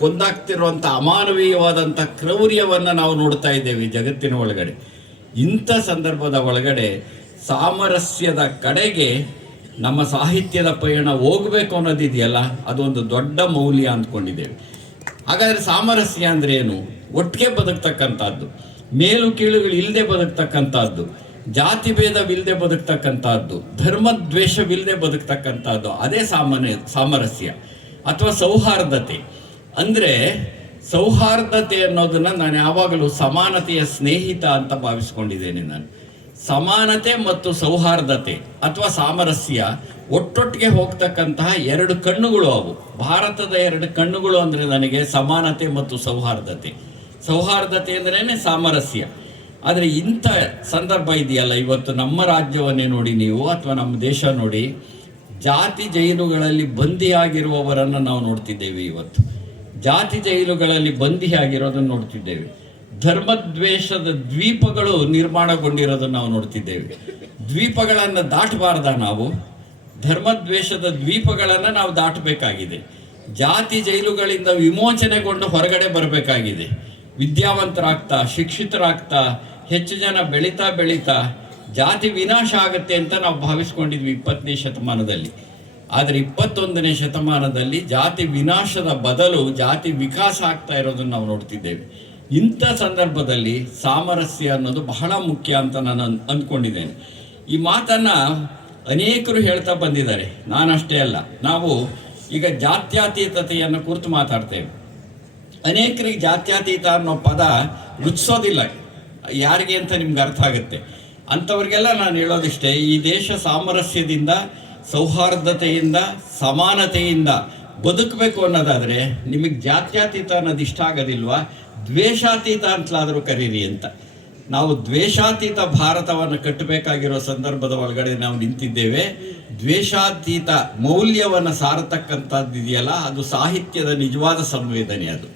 ಕೊಂದಾಗ್ತಿರುವಂಥ ಅಮಾನವೀಯವಾದಂಥ ಕ್ರೌರ್ಯವನ್ನು ನಾವು ನೋಡ್ತಾ ಇದ್ದೇವೆ ಜಗತ್ತಿನ ಒಳಗಡೆ. ಇಂಥ ಸಂದರ್ಭದ ಒಳಗಡೆ ಸಾಮರಸ್ಯದ ಕಡೆಗೆ ನಮ್ಮ ಸಾಹಿತ್ಯದ ಪಯಣ ಹೋಗಬೇಕು ಅನ್ನೋದಿದೆಯಲ್ಲ, ಅದೊಂದು ದೊಡ್ಡ ಮೌಲ್ಯ ಅಂದ್ಕೊಂಡಿದ್ದೇವೆ. ಹಾಗಾದರೆ ಸಾಮರಸ್ಯ ಅಂದರೆ ಏನು? ಒಟ್ಟಿಗೆ ಬದುಕ್ತಕ್ಕಂಥದ್ದು, ಮೇಲು ಕೀಳುಗಳು ಇಲ್ಲದೆ ಬದುಕ್ತಕ್ಕಂಥದ್ದು, ಜಾತಿ ಭೇದವಿಲ್ಲದೆ ಬದುಕ್ತಕ್ಕಂಥದ್ದು, ಧರ್ಮದ್ವೇಷವಿಲ್ಲದೆ ಬದುಕ್ತಕ್ಕಂಥದ್ದು, ಅದೇ ಸಾಮರಸ್ಯ ಅಥವಾ ಸೌಹಾರ್ದತೆ. ಅಂದರೆ ಸೌಹಾರ್ದತೆ ಅನ್ನೋದನ್ನು ನಾನು ಯಾವಾಗಲೂ ಸಮಾನತೆಯ ಸ್ನೇಹಿತ ಅಂತ ಭಾವಿಸ್ಕೊಂಡಿದ್ದೇನೆ. ನಾನು ಸಮಾನತೆ ಮತ್ತು ಸೌಹಾರ್ದತೆ ಅಥವಾ ಸಾಮರಸ್ಯ ಒಟ್ಟೊಟ್ಟಿಗೆ ಹೋಗ್ತಕ್ಕಂತಹ ಎರಡು ಕಣ್ಣುಗಳು ಅವು. ಭಾರತದ ಎರಡು ಕಣ್ಣುಗಳು ಅಂದರೆ ನನಗೆ ಸಮಾನತೆ ಮತ್ತು ಸೌಹಾರ್ದತೆ. ಸೌಹಾರ್ದತೆ ಅಂದ್ರೇ ಸಾಮರಸ್ಯ. ಆದರೆ ಇಂಥ ಸಂದರ್ಭ ಇದೆಯಲ್ಲ, ಇವತ್ತು ನಮ್ಮ ರಾಜ್ಯವನ್ನೇ ನೋಡಿ ನೀವು, ಅಥವಾ ನಮ್ಮ ದೇಶ ನೋಡಿ, ಜಾತಿ ಜೈಲುಗಳಲ್ಲಿ ಬಂದಿಯಾಗಿರುವವರನ್ನು ನಾವು ನೋಡ್ತಿದ್ದೇವೆ. ಇವತ್ತು ಜಾತಿ ಜೈಲುಗಳಲ್ಲಿ ಬಂದಿಯಾಗಿರೋದನ್ನು ನೋಡ್ತಿದ್ದೇವೆ. ಧರ್ಮದ್ವೇಷದ ದ್ವೀಪಗಳು ನಿರ್ಮಾಣಗೊಂಡಿರೋದನ್ನು ನಾವು ನೋಡ್ತಿದ್ದೇವೆ. ದ್ವೀಪಗಳನ್ನು ದಾಟಬಾರ್ದ ನಾವು? ಧರ್ಮದ್ವೇಷದ ದ್ವೀಪಗಳನ್ನು ನಾವು ದಾಟಬೇಕಾಗಿದೆ. ಜಾತಿ ಜೈಲುಗಳಿಂದ ವಿಮೋಚನೆಗೊಂಡು ಹೊರಗಡೆ ಬರಬೇಕಾಗಿದೆ. ವಿದ್ಯಾವಂತರಾಗ್ತಾ, ಶಿಕ್ಷಿತರಾಗ್ತಾ, ಹೆಚ್ಚು ಜನ ಬೆಳೀತಾ ಜಾತಿ ವಿನಾಶ ಆಗುತ್ತೆ ಅಂತ ನಾವು ಭಾವಿಸ್ಕೊಂಡಿದ್ವಿ 20ನೇ ಶತಮಾನದಲ್ಲಿ. ಆದರೆ 21ನೇ ಶತಮಾನದಲ್ಲಿ ಜಾತಿ ವಿನಾಶದ ಬದಲು ಜಾತಿ ವಿಕಾಸ ಆಗ್ತಾ ಇರೋದನ್ನು ನಾವು ನೋಡ್ತಿದ್ದೇವೆ. ಇಂಥ ಸಂದರ್ಭದಲ್ಲಿ ಸಾಮರಸ್ಯ ಅನ್ನೋದು ಬಹಳ ಮುಖ್ಯ ಅಂತ ನಾನು ಅಂದ್ಕೊಂಡಿದ್ದೇನೆ. ಈ ಮಾತನ್ನು ಅನೇಕರು ಹೇಳ್ತಾ ಬಂದಿದ್ದಾರೆ, ನಾನಷ್ಟೇ ಅಲ್ಲ. ನಾವು ಈಗ ಜಾತ್ಯತೀತತೆಯನ್ನು ಕುರಿತು ಮಾತಾಡ್ತೇವೆ. ಅನೇಕರಿಗೆ ಜಾತ್ಯತೀತ ಅನ್ನೋ ಪದ ರುಚಿಸೋದಿಲ್ಲ, ಯಾರಿಗೆ ಅಂತ ನಿಮ್ಗೆ ಅರ್ಥ ಆಗುತ್ತೆ. ಅಂಥವ್ರಿಗೆಲ್ಲ ನಾನು ಹೇಳೋದಿಷ್ಟೇ, ಈ ದೇಶ ಸಾಮರಸ್ಯದಿಂದ, ಸೌಹಾರ್ದತೆಯಿಂದ, ಸಮಾನತೆಯಿಂದ ಬದುಕಬೇಕು ಅನ್ನೋದಾದರೆ ನಿಮಗೆ ಜಾತ್ಯತೀತ ಅನ್ನೋದು ಇಷ್ಟ ಆಗೋದಿಲ್ವಾ? ದ್ವೇಷಾತೀತ ಅಂತಲಾದರೂ ಕರೀರಿ ಅಂತ. ನಾವು ದ್ವೇಷಾತೀತ ಭಾರತವನ್ನು ಕಟ್ಟಬೇಕಾಗಿರೋ ಸಂದರ್ಭದ ಒಳಗಡೆ ನಾವು ನಿಂತಿದ್ದೇವೆ. ದ್ವೇಷಾತೀತ ಮೌಲ್ಯವನ್ನು ಸಾರತಕ್ಕಂಥದ್ದು ಇದೆಯಲ್ಲ, ಅದು ಸಾಹಿತ್ಯದ ನಿಜವಾದ ಸಂವೇದನೆ. ಅದು